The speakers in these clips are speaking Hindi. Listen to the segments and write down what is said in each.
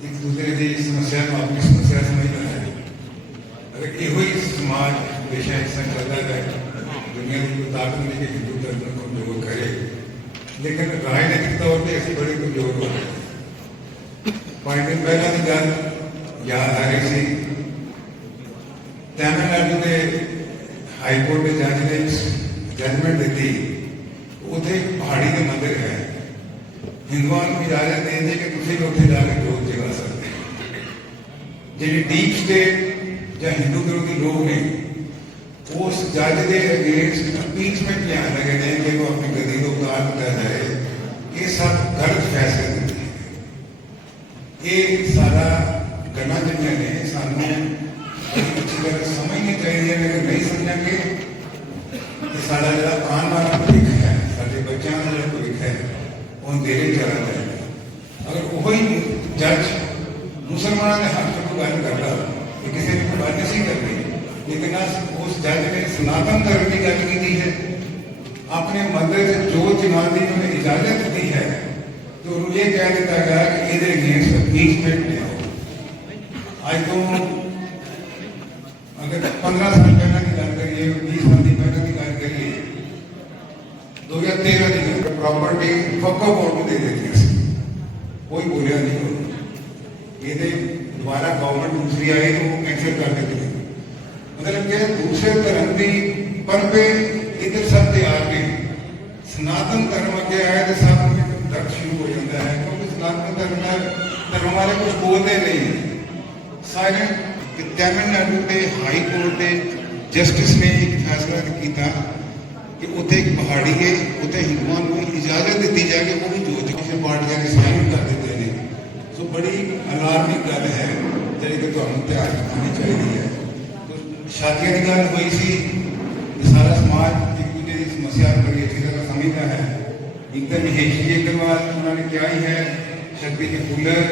एक दूसरे की समस्या को अपनी समस्या समझना है। अगर यो ही समाज हमेशा ऐसा चलता है, दुनिया की कोई ताकत नहीं कि हिंदू धर्म को कमजोर करे, लेकिन राजनीतिक तौर पर असं बड़े कमजोर हो रहे हैं। 5 दिन पहला की गल याद आ रही थी, तमिलनाडु के हाईकोर्ट के जज ने जजमेंट दी, उत्थे एक पहाड़ी के मंदिर है, हिंदुओं को इजाजत नहीं दी कि तुम उत्थे जाकर जोत जगा सकते हैं। जी डीप स्टेट या हिंदू विरोधी लोग ने उस जज के अगेंस्ट अपीचमेंट लिया लगे ने कि वो अपनी गद्दी को उतार दिया जाए। ये सब गलत फैसले देते हैं। ये सारा गल्लां जिहड़ियां ने सानूं अच्छी तरह समझनी चाहिए, अगर नहीं समझेंगे तो साडा जिहड़ा आने वाला भविख है, साडे बच्चों का जिहड़ा भविख है वो अंधेरे चला जाएगा। अगर वही जज मुसलमानों के हक में गल करता तो किसी ने गल नहीं करनी, लेकिन उस जज ने सनातन धर्म की गल की है, अपने मंदिर से जोत जगाने की उन्हें इजाजत दी है, तो उन्होंने ये कह दिया गया कि ये अगेंस्ट अपीचमेंट ले आओ। आज तो अगर 15 साल पहले की गल करिए, 20 साल की पहले की गल करिए, 2013 की प्रॉपर्टी वक्फ बोर्ड को दे देती, कोई बोलिया नहीं। ये दोबारा गवर्नमेंट दूसरी आई तो वो कैंसिल कर देती है। मतलब कि दूसरे धर्म की परपे इधर सब तैयार ने, सनातन धर्म अगे आए तो सब दर्द शुरू हो जाता है, क्योंकि सनातन धर्म वाले कुछ बोलते नहीं। सारे तमिलनाडु के हाई कोर्ट के जस्टिस ने एक फैसला किया कि उत्थे एक पहाड़ी है, उत्थे हिंदुओं को इजाजत दी जाए कि वो भी जोत किसी पार्टियां ने साइन कर देते हैं। सो बड़ी अलार्मिंग गल है जी कि तुहानूं ध्यान रखनी चाहिए है। तो शादियों की गल हुई सी, सारा समाज एक दूसरे की समस्या बड़ी अच्छी तरह समझता है। एक तो महेश जी अग्रवाल उन्होंने किया ही है, शक्ति के फूलर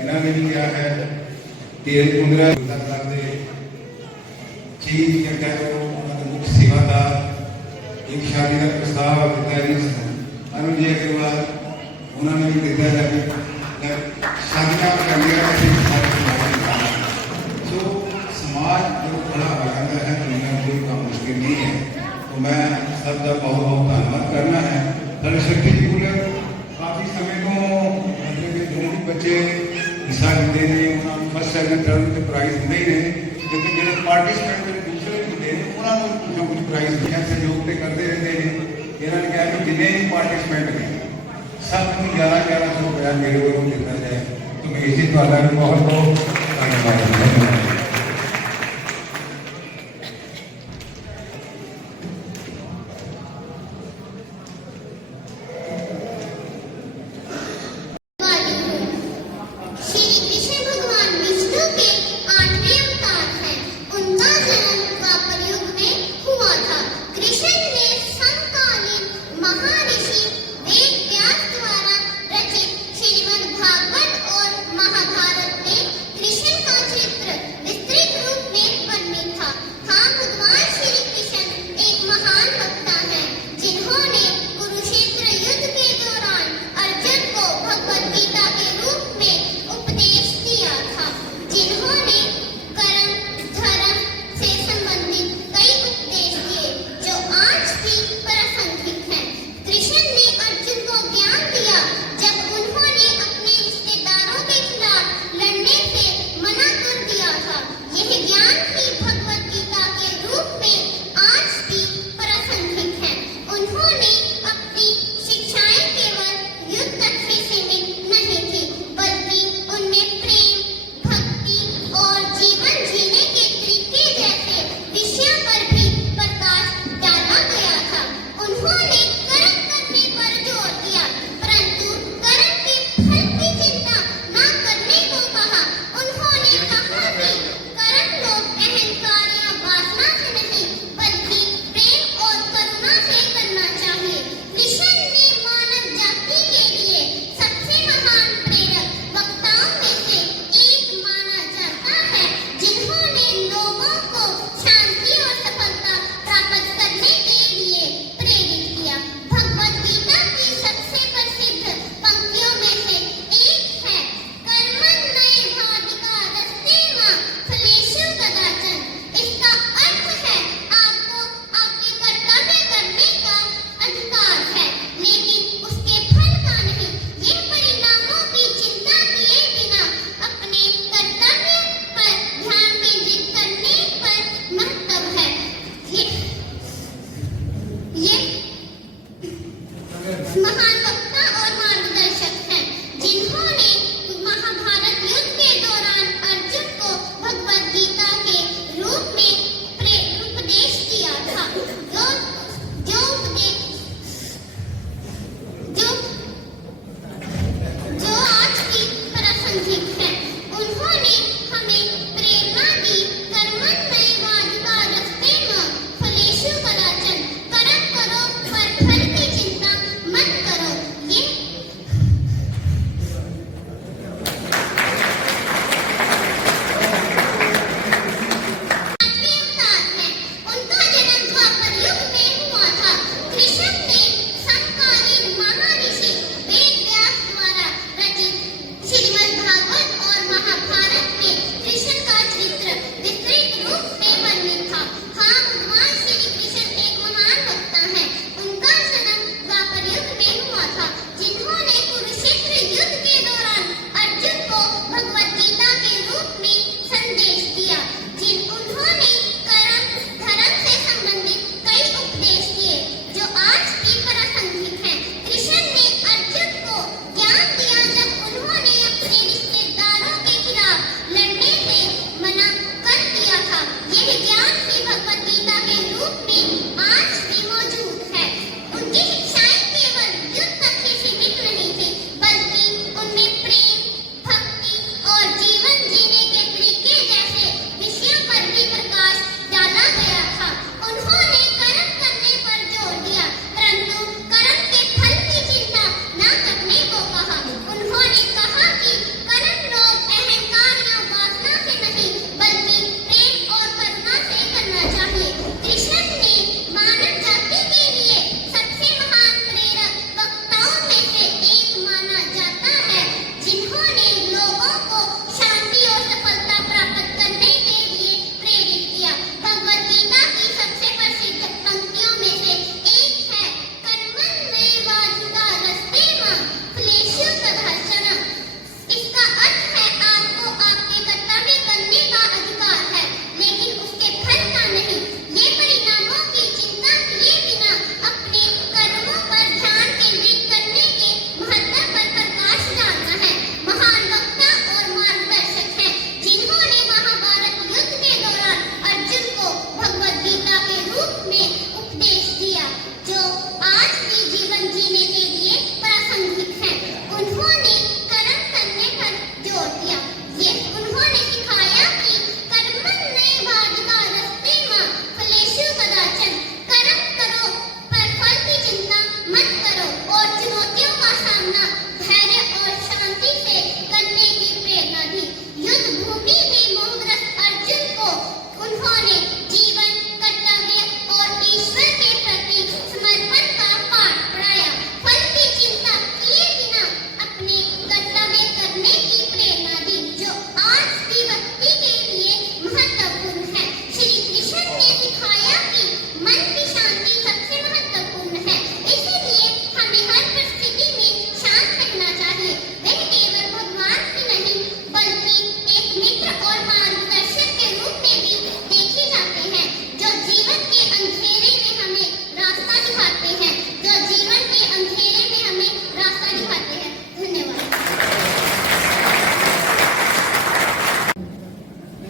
इन्होंने भी किया है, तेज कुंदरा चीफ या कह लो मुख्य सेवादार, एक शादी का प्रस्ताव अरुण जी अग्रवाल उन्होंने भी दिता है शादियां करने तो समाज जो बड़ा हो जाता है, दुनिया कोई काम मुश्किल नहीं है। तो मैं सबका बहुत बहुत धन्यवाद करना है। हर शक्ति कूलर काफ़ी समय तो मतलब जो भी बच्चे हिस्सा लेते हैं उन्होंने फर्स्ट सेकंड थर्ड के प्राइज नहीं रहे, लेकिन जो पार्टिसिपेंट मेरे दूसरे होते हैं उन्होंने कुछ ना कुछ प्राइज दिया सहयोग तो करते रहते हैं। इन्होंने कहा कि जिन्हें भी पार्टिसिपेंट ने सबको 1100 रुपया मेरे को दिता जाए। तो मैं इसी द्वारा बहुत बहुत धन्यवाद। श्रीमद् भागवत और महाभारत में कृष्ण का चित्र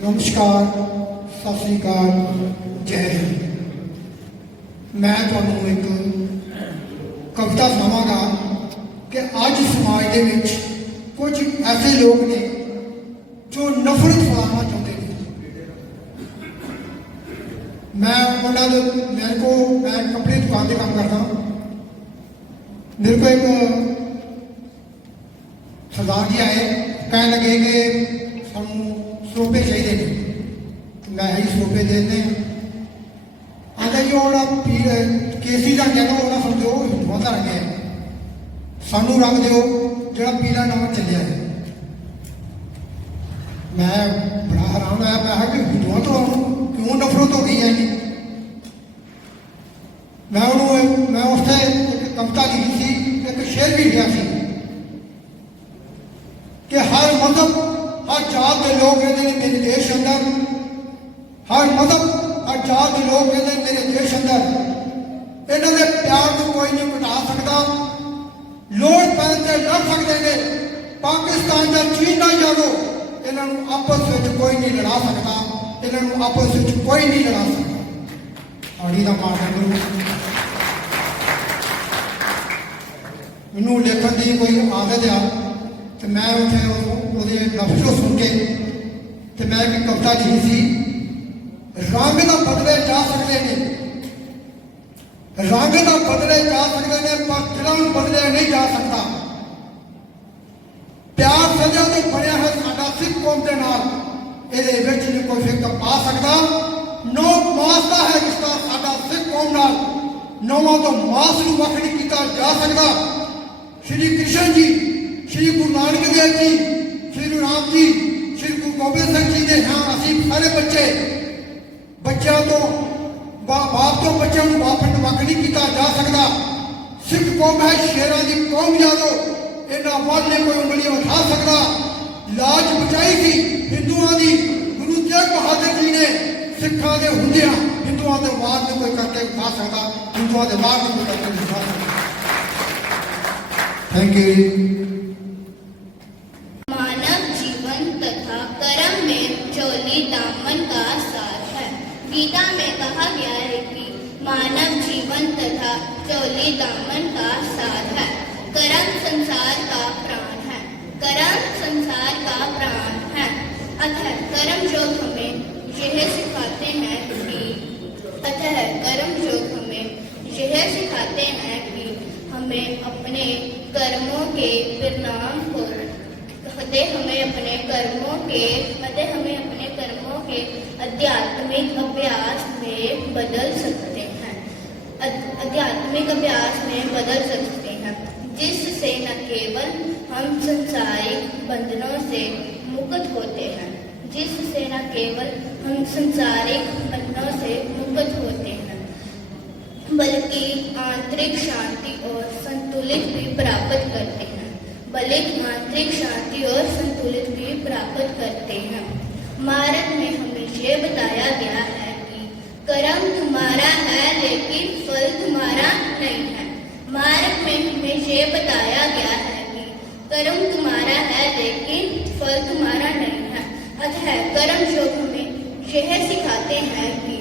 नमस्कार, सत श्री अकाल, जय हिंद। मैं तुहानूं एक कविता सुणावांगा कि अज समाज दे विच कुछ ऐसे लोग ने जो नफरत फैलाना चाहते हैं। मैं कपड़े की दुकान से काम करता हूँ। मेरे को एक सरदार जी आए, कहने लगे कि सानू सोफे चाहिए ने। मैं ही सोफे दे दें। आंदा जी वो पीर केसरी रंग है ना, वो समझो हिंदुओं का रंग है, सानू रंग दो जो पीला नमक चलिया है। मैं बड़ा हैरान होया, मैं कि हिंदुओं तो क्यों नफरत हो गई है जी। मैं उससे एक कविता लिखी थी, एक शेर भी लिखा सी कि हर मजहब हर जात के लोग कहते हैं मेरे देश अंदर, हर मजहब हर जात के लोग कहते हैं मेरे देश अंदर, इन्हों के प्यार को कोई नहीं घटा सकता। लोड़ पैन से लड़ सकते हैं, पाकिस्तान का चीन ना जाओ, इन्होंने आपस में कोई नहीं लड़ा सकता, इन्होंने आपस में कोई नहीं लड़ा सकता। आड़ी का मार मैनू लिखन की कोई आदत आ, तो मैं उसे लफ्ज़ों सुन के तो मैं एक कविता लिखी थी। रंग तो बदले जा सकते हैं, रंग तो बदले जा सकते हैं, पर दिल बदले नहीं जा सकता। प्यार सजा तो बनया है साडा सिख कौम के नाल, इहदे विच नहीं कोई फिक पा सकता। नो मास का है रिश्ता साडा सिख कौम नाल, नौवां तो मास नूं वख नहीं कीता जा सकता। श्री कृष्ण जी, श्री गुरु नानक देव जी, श्री राम जी, श्री गुरु गोबिंद सिंह जी ने हाँ असीं सारे बच्चों तो बाप तो बच्चों को वख नहीं किया जा सकता। सिख कौम है शेरां की कौम, यादो इन्हां वल ने कोई उंगली उठा सकता। लाज बचाई थी हिंदुओं की गुरु तेग बहादुर जी ने, सिखां दे हुंदियां हिंदुओं के वार नहीं कोई करके उठा सकता, हिंदुओं के वार नहीं कोई करके उठा सकता। Thank you. मानव जीवन तथा कर्म में चोली दामन का साथ है। गीता में कहा गया है कि मानव जीवन तथा चोली दामन का साथ है। कर्म संसार का प्राण है, कर्म संसार का प्राण है। अतः कर्म योग हमें यह सिखाते हैं कि हमें अपने कर्मों के परिणाम को हमें अपने कर्मों के आध्यात्मिक अभ्यास में बदल सकते हैं, जिससे न केवल हम सांसारिक बंधनों से मुक्त होते हैं, बल्कि आंतरिक शांति और संतुलित भी प्राप्त करते हैं। मार्ग में हमें ये बताया गया है कि कर्म तुम्हारा है लेकिन फल तुम्हारा नहीं है। मार्ग में हमें ये बताया गया है कि कर्म तुम्हारा है लेकिन फल तुम्हारा नहीं है। अतः कर्म योग हमें यह सिखाते हैं कि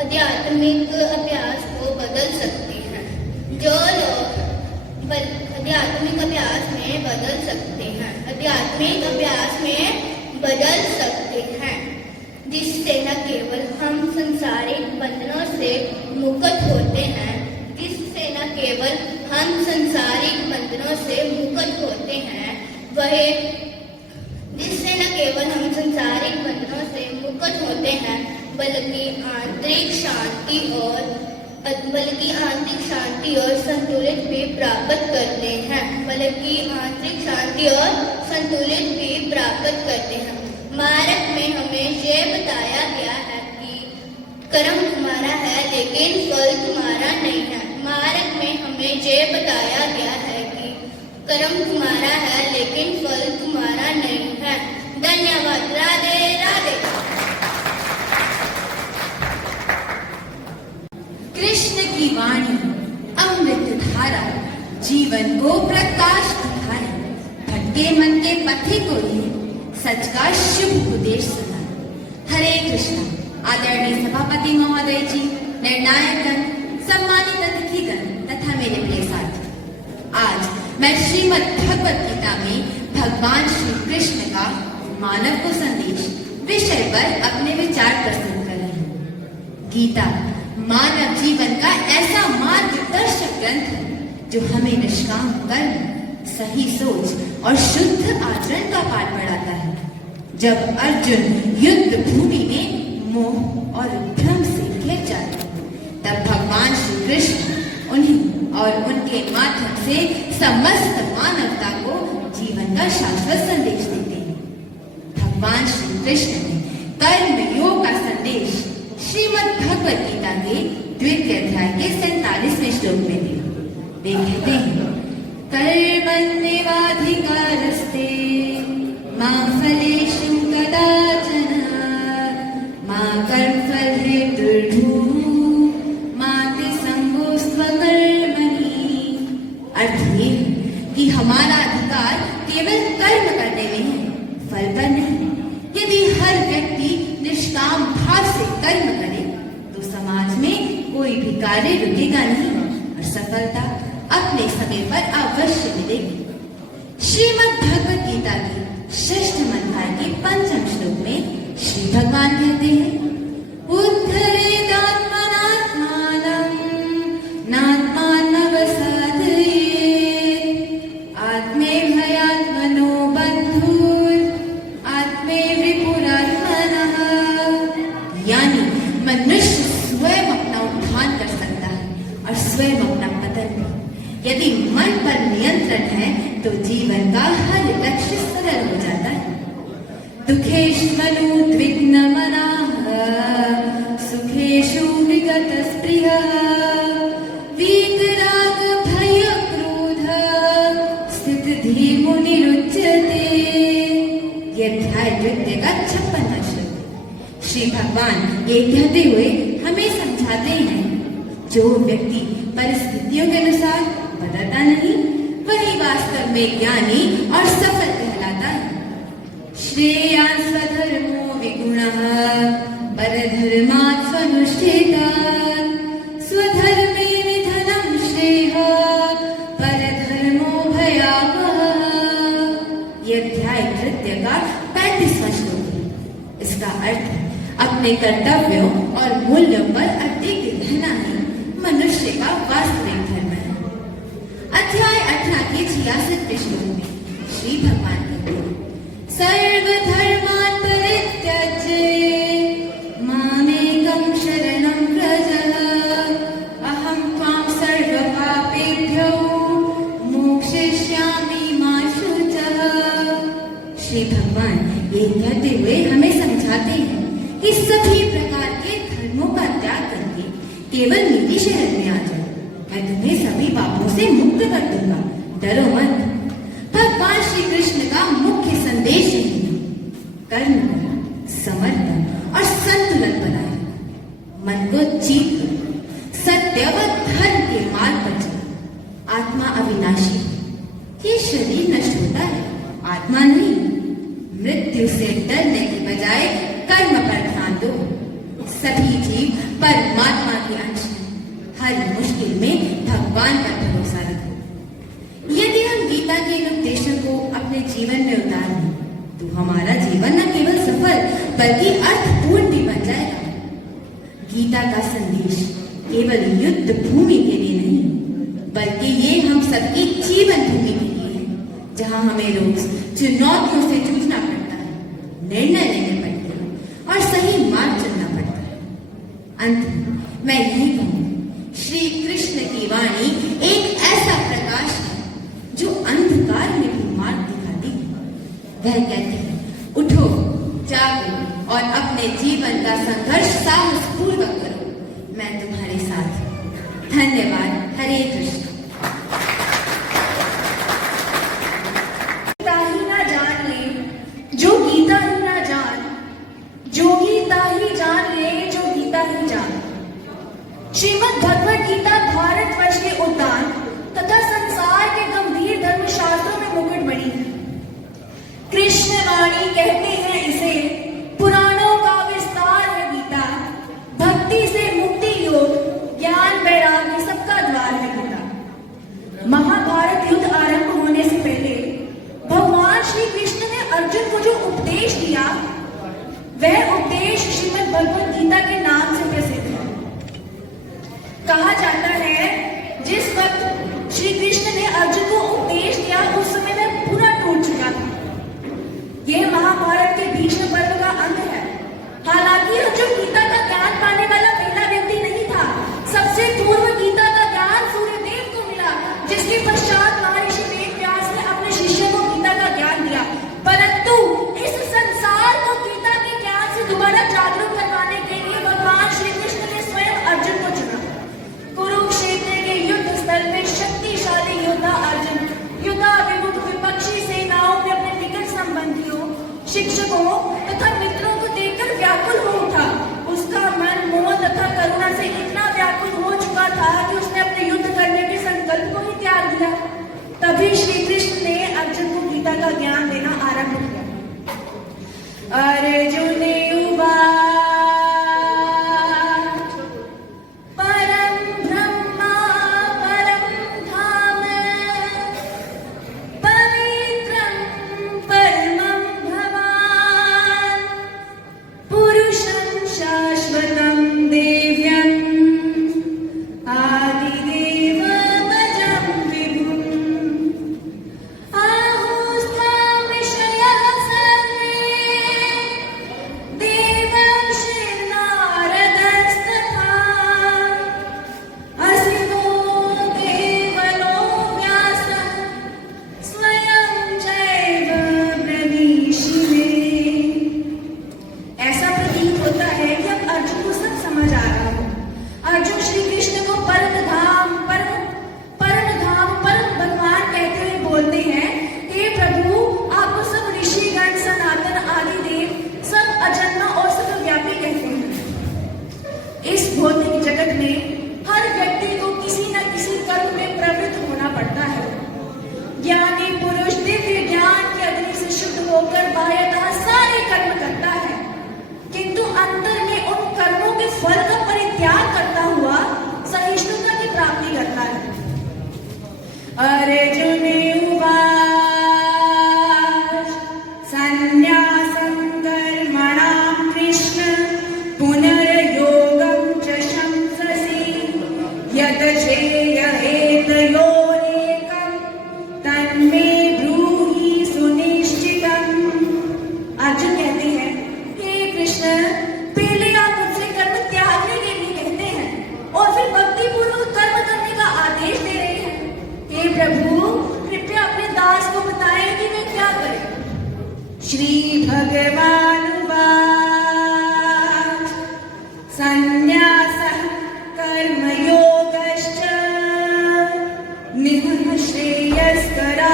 आध्यात्मिक अभ्यास को बदल सकते हैं। जो लोग आध्यात्मिक अभ्यास में बदल सकते हैं, जिससे न केवल हम सांसारिक बंधनों से मुक्त होते हैं, बल्कि आंतरिक शांति और संतुलित भी प्राप्त करते हैं। मार्ग में हमें यह बताया गया है कि कर्म तुम्हारा है लेकिन फल तुम्हारा नहीं है। मार्ग में हमें यह बताया गया है कि कर्म तुम्हारा है लेकिन फल तुम्हारा नहीं है। धन्यवाद। राधे राधे। कृष्ण की वाणी अमृत धारा, जीवन को प्रकाश दिखाए। भटके मन के पथिक को ये सच का शुभ उपदेश सुना। हरे कृष्ण। आदरणीय सभापति महोदय जी, निर्णायकगण, सम्मानित अतिथिगण तथा मेरे प्रिय साथी, आज मैं श्रीमद् भगवत गीता में भगवान श्री कृष्ण का मानव को संदेश विषय पर अपने विचार प्रस्तुत कर रही हूँ। गीता मानव जीवन का ऐसा मार्गदर्शक ग्रंथ है जो हमें निष्काम कर्म, सही सोच और शुद्ध आचरण का पाठ पढ़ाता है। जब अर्जुन युद्ध भूमि में मोह और भ्रम से घिर जाते हैं, तब भगवान श्री कृष्ण उन्हें और उनके माध्यम से समस्त मानवता को जीवन का शाश्वत संदेश देते हैं। भगवान श्री कृष्ण ने कर्म योग का संदेश श्रीमद् भगवत गीता के 2वें अध्याय के 47वें श्लोक में दिया। वे कहते हैं, कर्मण्येवाधिकारस्ते मा फलेषु कदाचन मा कर्मफलहेतुर्भूः मा ते संगोऽस्त्व कर्मणि। अर्थ ये कि हमारा अधिकार केवल कर्म करने में है, फल पर नहीं। यदि हर व्यक्ति निष्काम भाव से कर्म करे तो समाज में कोई भी कार्य रुकेगा नहीं और सफलता अपने समय पर अवश्य मिलेगी। श्रीमद् भगवत गीता के 6th अध्याय के 5वें श्लोक में श्री भगवान कहते हैं, उद्धरेदात्मनात्मानं नात्मानवसाधयेत् आत्मेभयात्मनो बन्धुर् आत्मेवरिपुरात्मनः। यानी मनुष्य स्वयं अपना उत्थान कर सकता है और स्वयं अपना पतन भी। यदि मन पर नियंत्रण है तो जीवन का हर लक्ष्य सरल हो जाता है। दुखेष्वनुद्विग्नमनाः सुखेषु विगतस्पृहः वीतराग भय क्रोध स्थितधीर्मुनिरुच्यते। ये अध्याय 2 का 56वां श्लोक। श्री भगवान ये कहते हुए हमें समझाते हैं, जो व्यक्ति परिस्थितियों के अनुसार बदलता नहीं वही वास्तव में ज्ञानी और सफल कहलाता है। श्रेयान् स्वधर्मो विगुणः परधर्मात् स्वनुष्ठितात् स्वधर्मे निधनं श्रेयः परधर्मो भयावहः। ये अध्याय 2 का 35वां श्लोक है। इसका अर्थ अपने कर्तव्यों और मूल्यों पर अडिग रहना ही मनुष्य का वास्तविक धर्म है। अध्याय 18 के 66वें श्लोक में श्री भगवान कहते हैं, सर्वधर्मान् परित्यज्य मामेकं शरणं व्रज अहं त्वां सर्वपापेभ्यो मोक्षयिष्यामि मा शुचः। श्री भगवान ये कहते हुए हमें समझाते हैं कि सभी प्रकार के धर्मों का त्याग करके केवल मेरी शरण में आ जाओ, मैं तुम्हें सभी पापों से मुक्त कर दूंगा, डरो मत। भगवान श्री कृष्ण का मुख्य संदेश यही है, कर्म करो, समर्पण और संतुलन बनाए, मन को जीत लो, सत्य व धर्म के मार्ग पर चलो। आत्मा अविनाशी है, ये शरीर नष्ट होता है, आत्मा नहीं। मृत्यु से डरने की बजाय कर्म पर ध्यान दो। सभी जीव परमात्मा के अंश हैं। हर मुश्किल में भगवान पर भरोसा रखो। यदि हम गीता के इन उपदेशों को अपने जीवन में उतार लें तो हमारा जीवन न केवल सफल बल्कि अर्थपूर्ण भी बन जाएगा। गीता का संदेश केवल युद्ध भूमि के लिए नहीं बल्कि ये हम सबकी जीवन भूमि के लिए है, जहाँ हमें रोज चुनौतियों से जूझना पड़ता है, निर्णय लेने पड़ते हैं और सही मार्ग चुनना पड़ता है। अंत में मैं यही कहूँ, श्री कृष्ण की वाणी एक ऐसा प्रकाश है जो अंधकार में भी मार्ग दिखाती है। वह कहती है, उठो, जागो और अपने जीवन का संघर्ष साहसपूर्वक करो, मैं तुम्हारे साथ हूँ। धन्यवाद। हरे कृष्ण। गीता ही ना जान ले जो गीता ही ना जान, जो गीता ही जान ले जो गीता ही जान। श्रीमद् भगवत गीता भारतवर्ष के उद्यान तथा संसार के गंभीर धर्मशास्त्रों में मुकुट बनी है। कृष्ण वाणी कहती शिक्षकों तथा मित्रों को देखकर व्याकुल हो उठा। उसका मन मोह तथा करुणा से इतना व्याकुल हो चुका था कि उसने अपने युद्ध करने के संकल्प को ही त्याग दिया। तभी श्री कृष्ण ने अर्जुन को गीता का ज्ञान देना आरंभ किया। अर्जुन परम ब्रह्मा परम धाम पवित्रं परमं भवान् पुरुषं शाश्वतं दिव्यम् आदिदेवमजं विभुम् आहुस्तां विषयः सर्वे देवर्षिर्नारदस्तथा असितो देवलो व्यासः स्वयं चैव ब्रवीषिणे। ऐसा प्रतीत होता है कि अब अर्जुन को सब समझ आ रहा हो। अर्जुन श्री कृष्ण को परम धाम परम भगवान कहते हुए बोलते हैं, हे प्रभु, आपको सब ऋषिगण सनातन आदि देव सब अजन्मा और सर्वव्यापी कहते हैं। इस भौतिक जगत में हर व्यक्ति को किसी न किसी कर्म में प्रवृत्त होना पड़ता है। ज्ञानी पुरुष दिव्य ज्ञान की अग्नि से शुद्ध होकर बाह्यतः सारे कर्म करता है, किंतु अंतर में उन कर्मों के फल का परित्याग करता हुआ सहिष्णुता की प्राप्ति करता है। अर्जुन उवाच संन्यासं कर्मणां कृष्ण पुनर्योगं च शंससि यत् श्रेयहेतयोरेकं तन्मे ब्रूहि सुनिश्चितम्। अर्जुन कहते हैं, हे कृष्ण, पहले आप मुझसे कर्म त्यागने के लिए कहते हैं और फिर भक्ति पूर्वक कर्म करने का आदेश दे रहे हैं। हे प्रभु, कृपया अपने दास को बताएं कि वे क्या करें। श्री भगवान उवाच संन्यासः कर्मयोगश्च निहः श्रेयस्करावुभो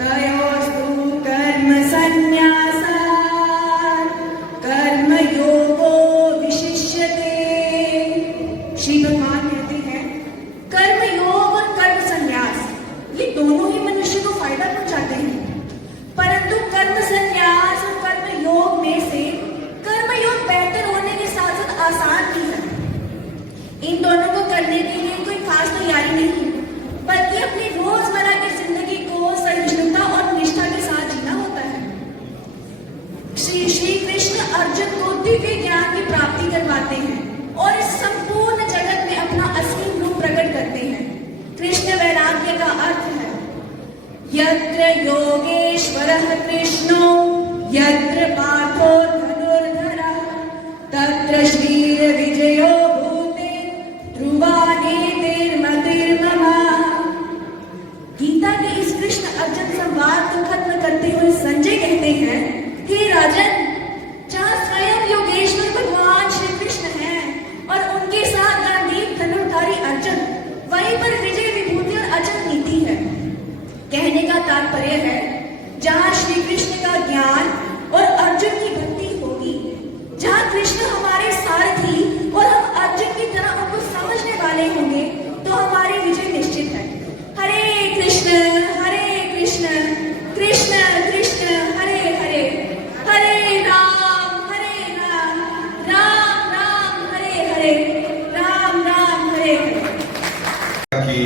तयोस्तु कर्म संन्यासात् कर्मयोगो विशिष्यते। श्री भगवान कहते हैं, कर्मयोग और कर्म संन्यास ये दोनों ही मनुष्य को फायदा पहुंचाते हैं, परंतु कर्म संन्यास और कर्म योग में से कर्मयोग बेहतर होने के साथ साथ आसान भी है। इन दोनों को करने के लिए कोई खास तैयारी नहीं, बल्कि अपनी रोजमर्रा की जिंदगी को सहिष्णुता और निष्ठा के साथ जीना होता है। श्री कृष्ण अर्जुन को दिव्य ज्ञान की प्राप्ति करवाते हैं और इस संपूर्ण जगत में अपना असली रूप प्रकट करते हैं। कृष्ण वैराग्य का अर्थ है यत्र योगेश्वरः कृष्णो यत्र पार्थो धनुर्धरः तत्र श्रीर्विजयो भूते ध्रुवानीतिर्मतिर्मम। गीता के इस कृष्ण अर्जुन संवाद को खत्म करते हुए संजय कहते हैं, हे राजन, जहाँ स्वयं योगेश्वर भगवान श्री कृष्ण हैं और उनके साथ गांडीव धनुर्धारी अर्जुन, वहीं पर विजय विभूति और अचल नीति है। कहने का तात्पर्य है, जहाँ श्री कृष्ण का ज्ञान और अर्जुन की भक्ति होगी, जहाँ कृष्ण